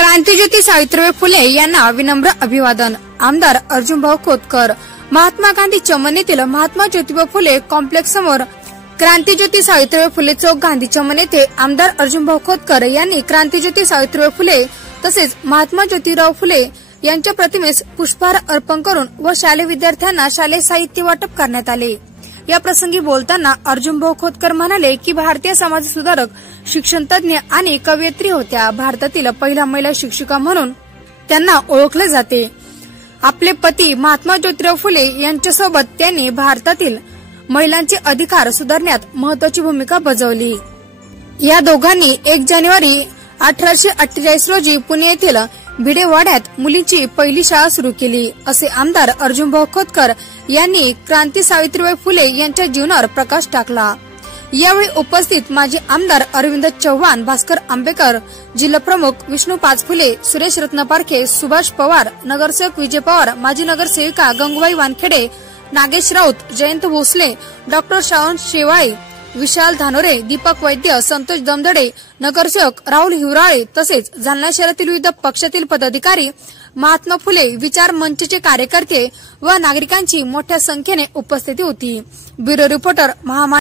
क्रांतिज्योती सावित्रीबाई फुले यांना विनम्र अभिवादन। आमदार अर्जुनभाऊ खोतकर। महात्मा गांधी चमन येथील महात्मा ज्योतिबा फुले कॉम्प्लेक्स समोर क्रांतिज्योती सावित्रीबाई फुले चौक गांधी चमन येथे आमदार अर्जुनभाऊ खोतकर यांनी क्रांतिज्योती सावित्रीबाई फुले तसेच महात्मा ज्योतिराव फुले यांच्या प्रतिमेस पुष्पहार अर्पण करून व शालेय विद्यार्थ्यांना शालेय साहित्य वाटप करण्यात आले। या प्रसंगी बोलताना अर्जुनभाऊ खोतकर म्हणाले की भारतीय समाज सुधारक, शिक्षण तज्ञ आणि कवयित्री होत्या। भारतातील पहिल्या महिला शिक्षिका म्हणून त्यांना ओळखले जाते। आपले पती महात्मा ज्योतिराव फुले यांच्यासोबत त्यांनी भारतातील महिलांचे अधिकार सुधारण्यात महत्त्वाची भूमिका बजावली। या दोघांनी 1 जानेवारी 1848 रोजी पुणे येथील भिडेवाड्यात मुलींची पहिली शाळा सुरू केली, असे आमदार अर्जुनभाऊ खोतकर यांनी क्रांती सावित्रीबाई फुले यांच्या जीवनावर प्रकाश टाकला। यावेळी उपस्थित माजी आमदार अरविंद चव्हाण, भास्कर आंबेकर, जिल्हाप्रमुख विष्णू पाचफुले, सुरेश रत्नपारखे, सुभाष पवार, नगरसेवक विजय पवार, माजी नगरसेविका गंगूबाई वानखेडे, नागेश राऊत, जयंत भोसले, डॉक्टर श्रावण शेवाळे, विशाल धानोरे, दीपक वैद्य, संतोष दमदडे, नगरसेवक राहुल हिवराळे तसेच जालना शहरातील विविध पक्षातील पदाधिकारी, महात्मा फुले विचार मंचचे कार्यकर्ते व नागरिकांची मोठ्या संख्येने उपस्थिती होती। Bureau reporter